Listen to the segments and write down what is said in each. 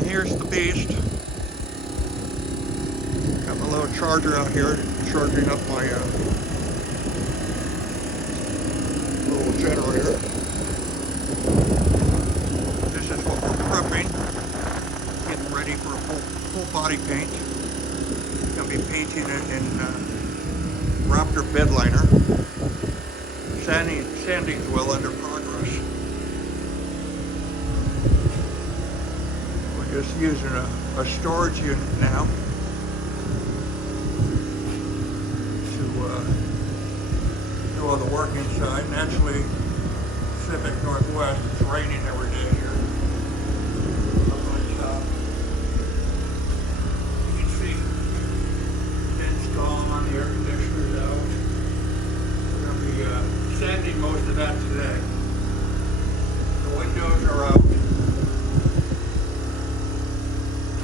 Here's the beast. Got my little charger out here, charging up my little generator. This is what we're prepping, getting ready for a full body paint. Gonna be painting it in Raptor Bed Liner. Sanding's well under progress. We're just using a storage unit now to do all the work inside. Naturally, Pacific Northwest, it's raining every day here. Up on top. You can see it's gone, the air conditioner's out. We're going to be sanding most of that today. The windows are out.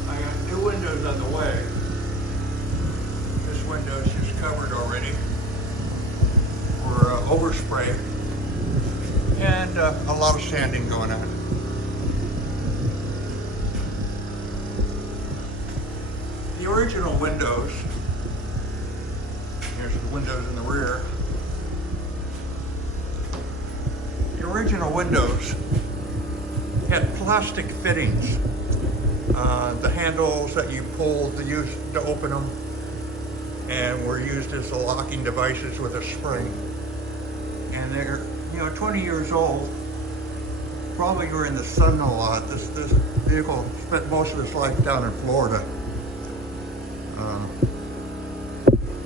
I got new windows on the way. This window's just covered already. We're overspray and a lot of sanding going on. The original windows, here's the windows in the rear. The original windows had plastic fittings. The handles that you pulled to open them, and were used as the locking devices with a spring. And they're 20 years old. Probably were in the sun a lot. This vehicle spent most of its life down in Florida.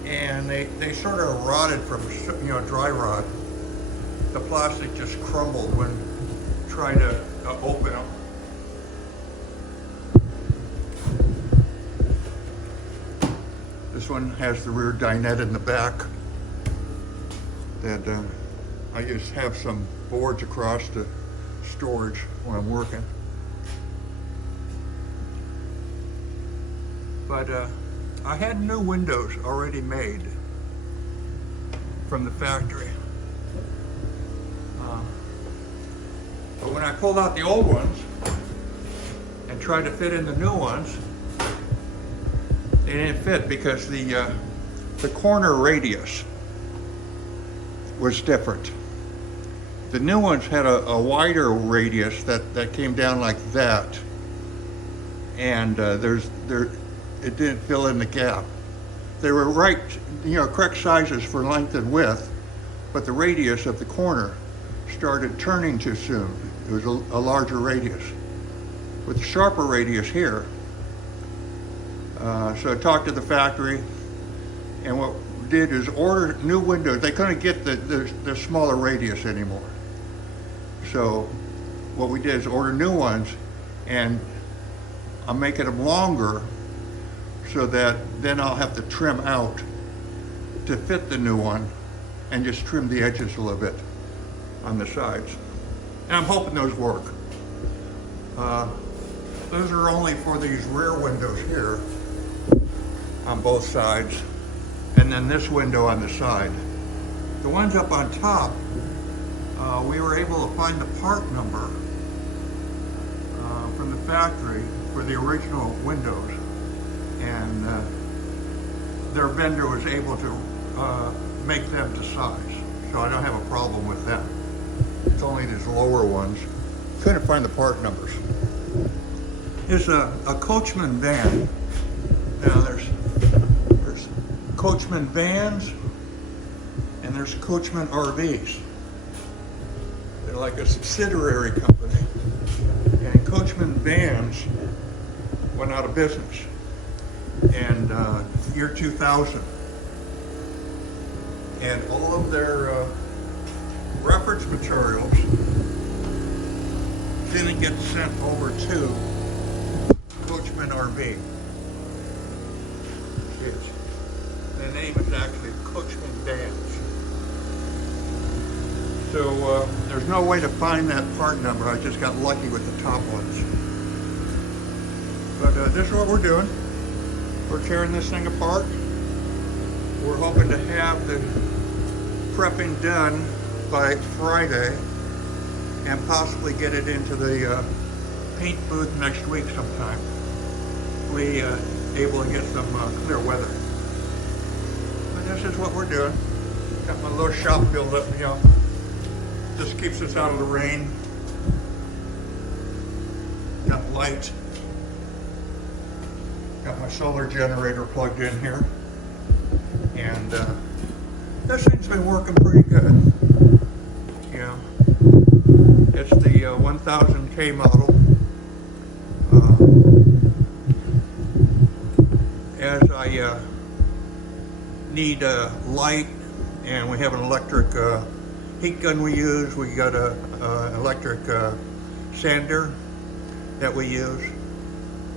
And they sort of rotted from dry rot. The plastic just crumbled when trying to open them. This one has the rear dinette in the back that I just have some boards across to storage when I'm working. But I had new windows already made from the factory. But when I pulled out the old ones and tried to fit in the new ones, they didn't fit because the corner radius was different. The new ones had a wider radius that came down like that, and it didn't fill in the gap. They were right, correct sizes for length and width, but the radius of the corner started turning too soon. It was a larger radius with a sharper radius here. So I talked to the factory, and what we did is order new windows. They couldn't get the smaller radius anymore. So what we did is order new ones, and I'm making them longer so that then I'll have to trim out to fit the new one and just trim the edges a little bit on the sides. And I'm hoping those work. Those are only for these rear windows here on both sides, and then this window on the side. The ones up on top, we were able to find the part number from the factory for the original windows, and their vendor was able to make them to size, so I don't have a problem with them. It's only these lower ones. Couldn't find the part numbers. Here's a Coachmen van. Now there's Coachmen vans and there's Coachmen RVs. They're like a subsidiary company. And Coachmen vans went out of business in year 2000. And all of their reference materials didn't get sent over to Coachmen RV. The name is actually Coachmen Vans. So there's no way to find that part number. I just got lucky with the top ones. But this is what we're doing. We're tearing this thing apart. We're hoping to have the prepping done by Friday and possibly get it into the paint booth next week sometime. We able to get some clear weather. But this is what we're doing. Got my little shop built up, you know. Just keeps us out of the rain. Got light. Got my solar generator plugged in here. And this thing's been working pretty good. You know, it's the 1000K model. As I need light, and we have an electric heat gun we use. We got a electric sander that we use,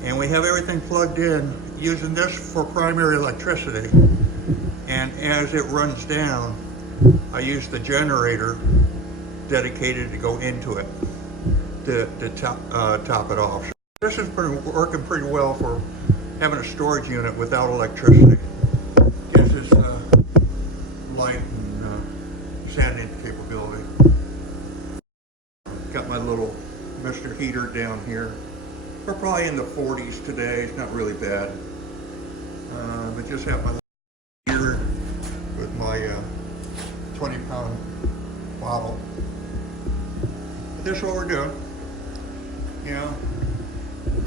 and we have everything plugged in using this for primary electricity. And as it runs down, I use the generator dedicated to go into it to top it off. So this has been working pretty well for having a storage unit without electricity. Gives us light and sanding capability. Got my little Mr. Heater down here. We're probably in the 40s today. It's not really bad. But just have my heater with my 20-pound bottle. But this is what we're doing. You know,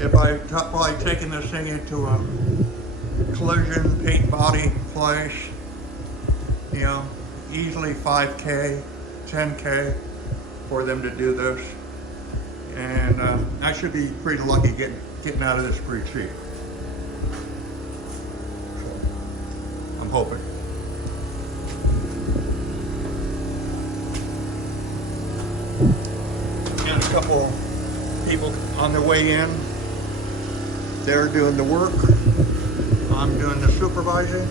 if I probably taking this thing into a collision paint body place, you know, easily 5K, 10K for them to do this. And I should be pretty lucky getting out of this pretty cheap. So, I'm hoping. Got a couple people on their way in. They're doing the work. I'm doing the supervising.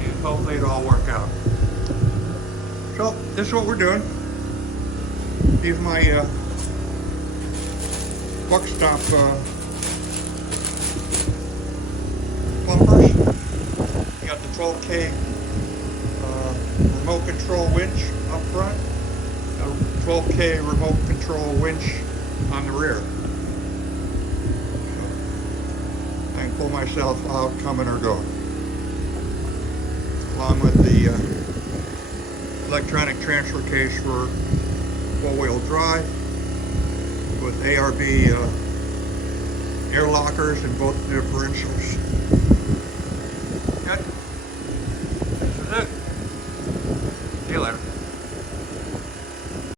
And hopefully it'll all work out. So this is what we're doing. These are my buck stop pumpers. You got the 12K remote control winch up front, a 12K remote control winch on the rear. So I can pull myself out coming or going. Along with the electronic transfer case for four-wheel drive with ARB air lockers in both differentials. Got